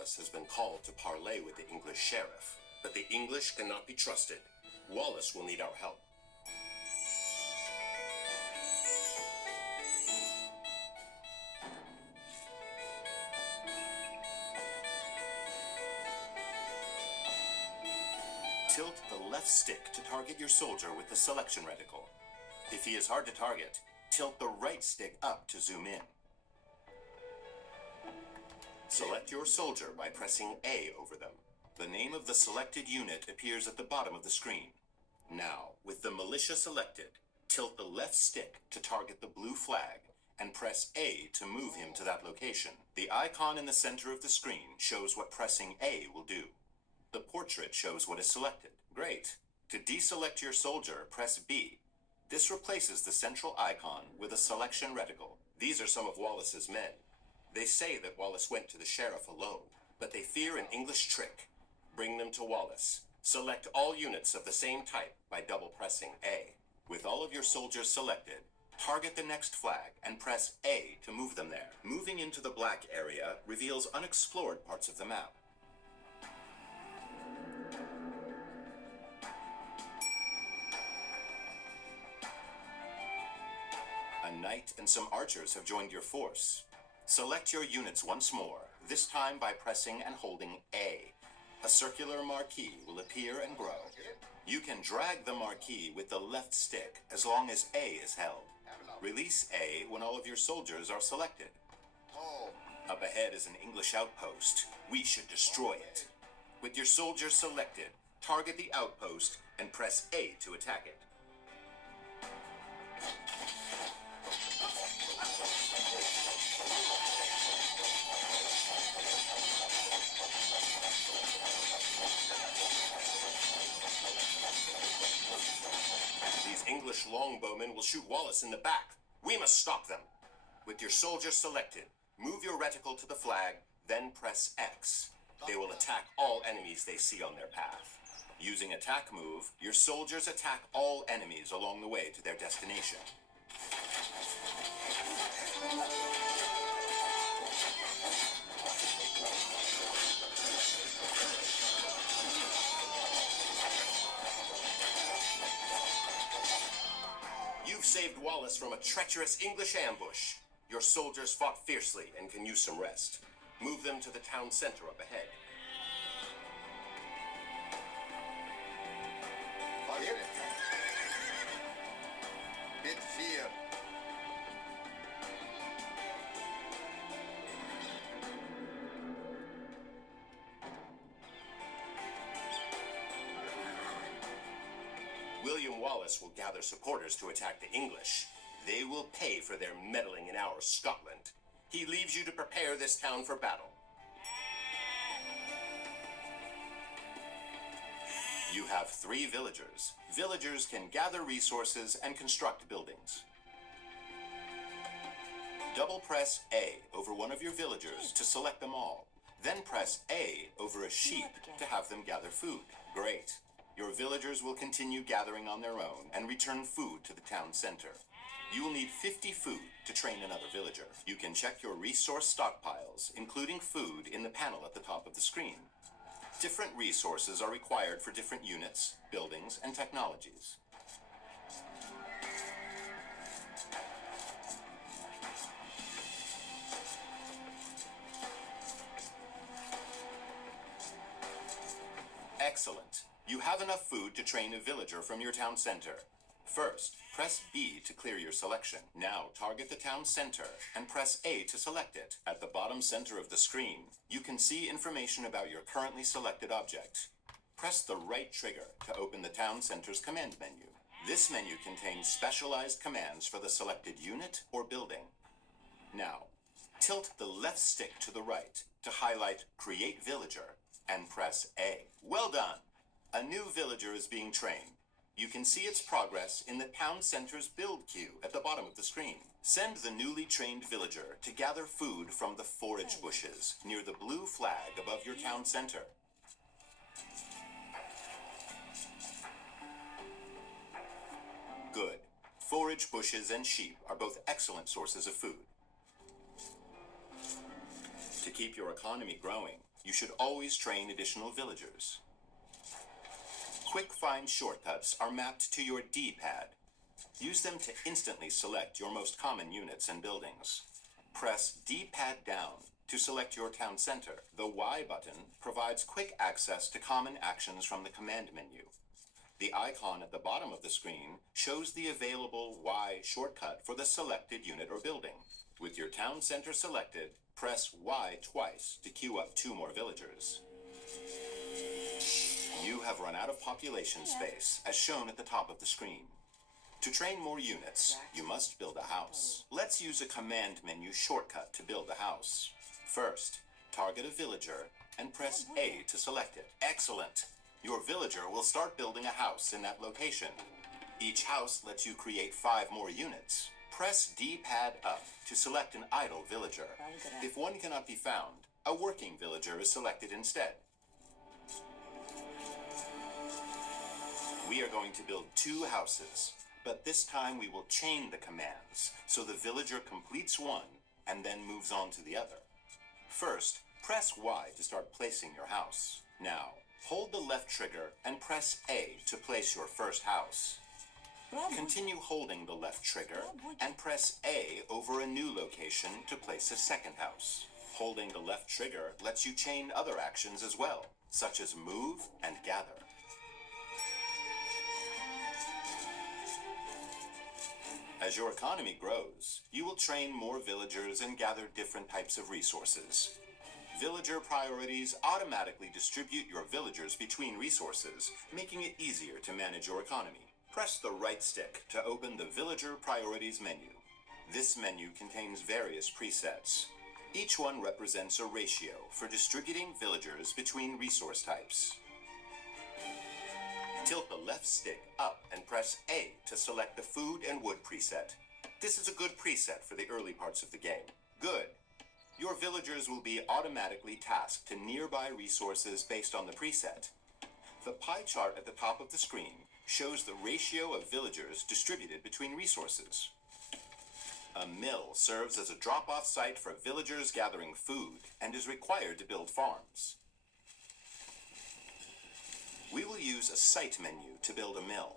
Wallace has been called to parley with the English sheriff, but the English cannot be trusted. Wallace will need our help. Tilt the left stick to target your soldier with the selection reticle. If he is hard to target, tilt the right stick up to zoom in. Select your soldier by pressing A over them. The name of the selected unit appears at the bottom of the screen. Now, with the militia selected, tilt the left stick to target the blue flag and press A to move him to that location. The icon in the center of the screen shows what pressing A will do. The portrait shows what is selected. Great. To deselect your soldier, press B. This replaces the central icon with a selection reticle. These are some of Wallace's men. They say that Wallace went to the sheriff alone, but they fear an English trick. Bring them to Wallace. Select all units of the same type by double pressing A. With all of your soldiers selected, target the next flag and press A to move them there. Moving into the black area reveals unexplored parts of the map. A knight and some archers have joined your force. Select your units once more, this time by pressing and holding A. A circular marquee will appear and grow. You can drag the marquee with the left stick as long as A is held. Release A when all of your soldiers are selected. Up ahead is an English outpost. We should destroy it. With your soldiers selected, target the outpost and press A to attack it. English longbowmen will shoot Wallace in the back. We must stop them. With your soldiers selected, move your reticle to the flag, then press X. They will attack all enemies they see on their path. Using attack move, your soldiers attack all enemies along the way to their destination. Saved Wallace from a treacherous English ambush. Your soldiers fought fiercely and can use some rest. Move them to the town center up ahead. William Wallace will gather supporters to attack the English. They will pay for their meddling in our Scotland. He leaves you to prepare this town for battle. You have 3 villagers. Villagers can gather resources and construct buildings. Double press A over one of your villagers to select them all. Then press A over a sheep to have them gather food. Great. Your villagers will continue gathering on their own and return food to the town center. You will need 50 food to train another villager. You can check your resource stockpiles, including food, in the panel at the top of the screen. Different resources are required for different units, buildings, and technologies. Excellent. You have enough food to train a villager from your town center. First, press B to clear your selection. Now target the town center and press A to select it. At the bottom center of the screen, you can see information about your currently selected object. Press the right trigger to open the town center's command menu. This menu contains specialized commands for the selected unit or building. Now, tilt the left stick to the right to highlight Create Villager and press A. Well done! A new villager is being trained. You can see its progress in the town center's build queue at the bottom of the screen. Send the newly trained villager to gather food from the forage bushes near the blue flag above your town center. Good. Forage bushes and sheep are both excellent sources of food. To To keep your economy growing, you should always train additional villagers. Quick find shortcuts are mapped to your D-pad. Use them to instantly select your most common units and buildings. Press D-pad down to select your town center. The Y button provides quick access to common actions from the command menu. The icon at the bottom of the screen shows the available Y shortcut for the selected unit or building. With your town center selected, press Y twice to queue up 2 more villagers. You have run out of population space, as shown at the top of the screen. To train more units, you must build a house. Let's use a command menu shortcut to build a house. First, target a villager and press A to select it. Excellent! Your villager will start building a house in that location. Each house lets you create 5 more units. Press D-pad up to select an idle villager. If one cannot be found, a working villager is selected instead. We are going to build 2 houses, but this time we will chain the commands, so the villager completes one and then moves on to the other. First, press Y to start placing your house. Now, hold the left trigger and press A to place your first house. Continue holding the left trigger and press A over a new location to place a second house. Holding the left trigger lets you chain other actions as well, such as move and gather. As your economy grows, you will train more villagers and gather different types of resources. Villager priorities automatically distribute your villagers between resources, making it easier to manage your economy. Press the right stick to open the Villager Priorities menu. This menu contains various presets. Each one represents a ratio for distributing villagers between resource types. Tilt the left stick up and press A to select the Food and Wood preset. This is a good preset for the early parts of the game. Good. Your villagers will be automatically tasked to nearby resources based on the preset. The pie chart at the top of the screen shows the ratio of villagers distributed between resources. A mill serves as a drop-off site for villagers gathering food and is required to build farms. We will use a site menu to build a mill.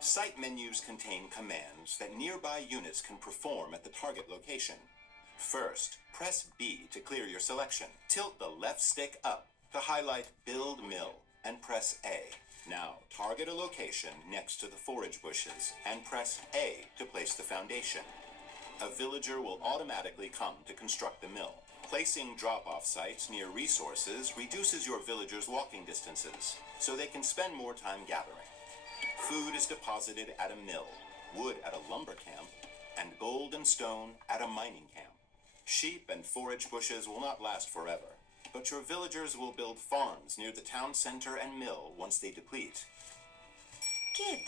Site menus contain commands that nearby units can perform at the target location. First, press B to clear your selection. Tilt the left stick up to highlight Build Mill and press A. Now, target a location next to the forage bushes and press A to place the foundation. A villager will automatically come to construct the mill. Placing drop-off sites near resources reduces your villagers' walking distances, so they can spend more time gathering. Food is deposited at a mill, wood at a lumber camp, and gold and stone at a mining camp. Sheep and forage bushes will not last forever, but your villagers will build farms near the town center and mill once they deplete. Kid.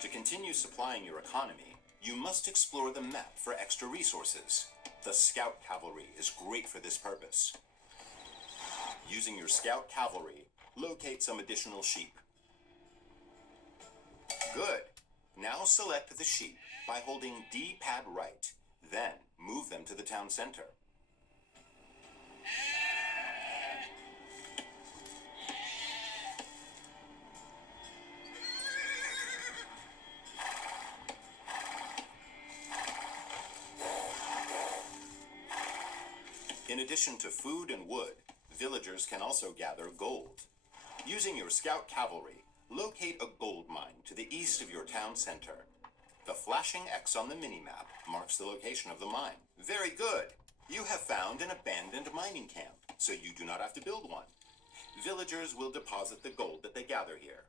To continue supplying your economy, you must explore the map for extra resources. The Scout Cavalry is great for this purpose. Using your Scout Cavalry, locate some additional sheep. Good. Now select the sheep by holding D-pad right. Then move them to the town center. In addition to food and wood, villagers can also gather gold. Using your Scout Cavalry, locate a gold mine to the east of your town center. The flashing X on the minimap marks the location of the mine. Very good! You have found an abandoned mining camp, so you do not have to build one. Villagers will deposit the gold that they gather here.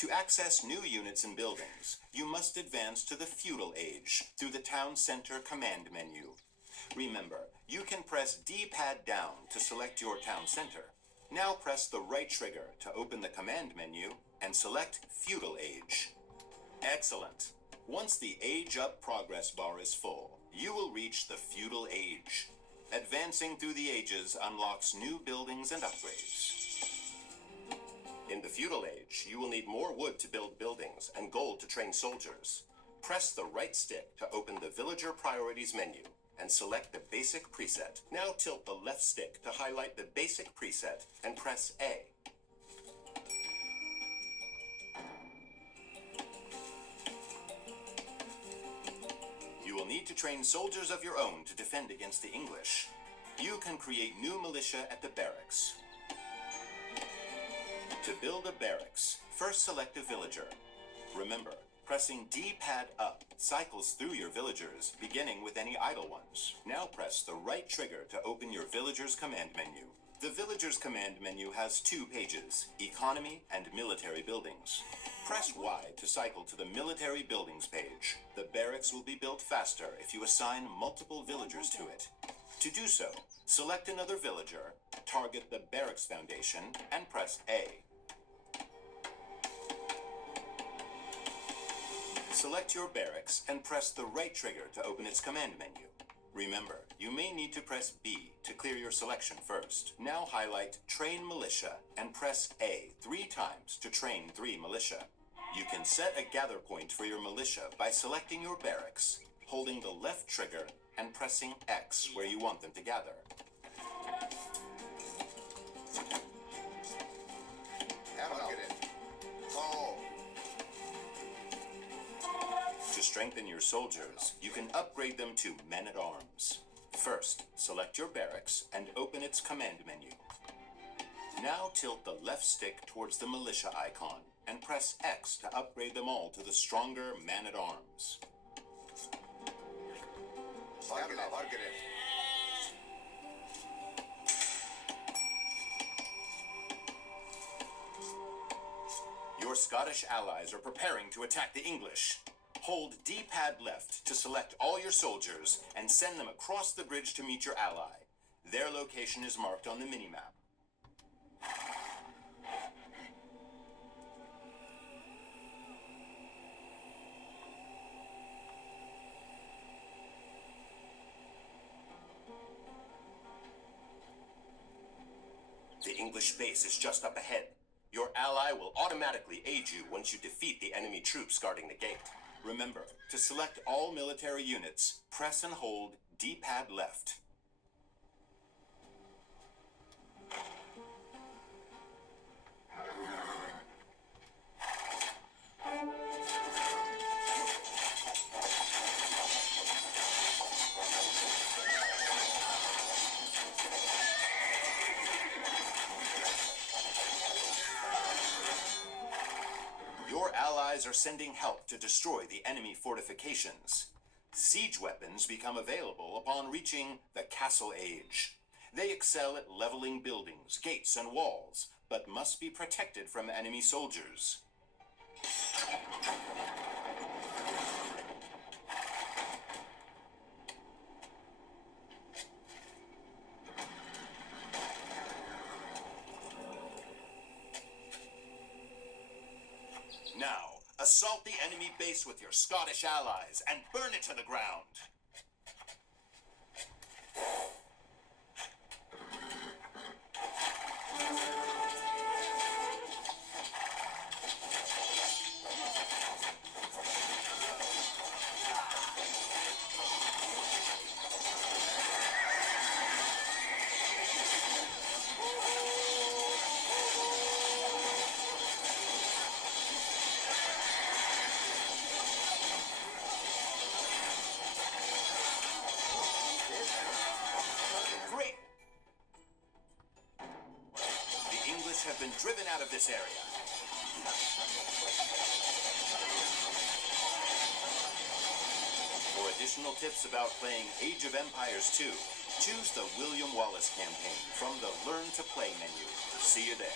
To access new units and buildings, you must advance to the Feudal Age through the Town Center command menu. Remember, you can press D-pad down to select your town center. Now press the right trigger to open the command menu and select Feudal Age. Excellent! Once the Age Up progress bar is full, you will reach the Feudal Age. Advancing through the ages unlocks new buildings and upgrades. In the feudal age, you will need more wood to build buildings and gold to train soldiers. Press the right stick to open the Villager Priorities menu and select the basic preset. Now tilt the left stick to highlight the basic preset and press A. You will need to train soldiers of your own to defend against the English. You can create new militia at the barracks. To build a barracks, first select a villager. Remember, pressing D-pad up cycles through your villagers, beginning with any idle ones. Now press the right trigger to open your villager's command menu. The villager's command menu has two pages, economy and military buildings. Press Y to cycle to the military buildings page. The barracks will be built faster if you assign multiple villagers to it. To do so, select another villager, target the barracks foundation, and press A. Select your barracks and press the right trigger to open its command menu. Remember, you may need to press B to clear your selection first. Now highlight Train Militia and press A 3 times to train 3 militia. You can set a gather point for your militia by selecting your barracks, holding the left trigger, and pressing X where you want them to gather. To strengthen your soldiers, you can upgrade them to men-at-arms. First, select your barracks and open its command menu. Now tilt the left stick towards the militia icon and press X to upgrade them all to the stronger man-at-arms. Your Scottish allies are preparing to attack the English. Hold D-pad left to select all your soldiers and send them across the bridge to meet your ally. Their location is marked on the minimap. The English base is just up ahead. Your ally will automatically aid you once you defeat the enemy troops guarding the gate. Remember, to select all military units, press and hold D-pad left. Your allies are sending help to destroy the enemy fortifications. Siege weapons become available upon reaching the Castle Age. They excel at leveling buildings, gates, and walls, but must be protected from enemy soldiers. Now, assault the enemy base with your Scottish allies and burn it to the ground. Have been driven out of this area. For additional tips about playing Age of Empires 2, choose the William Wallace campaign from the Learn to Play menu. See you there.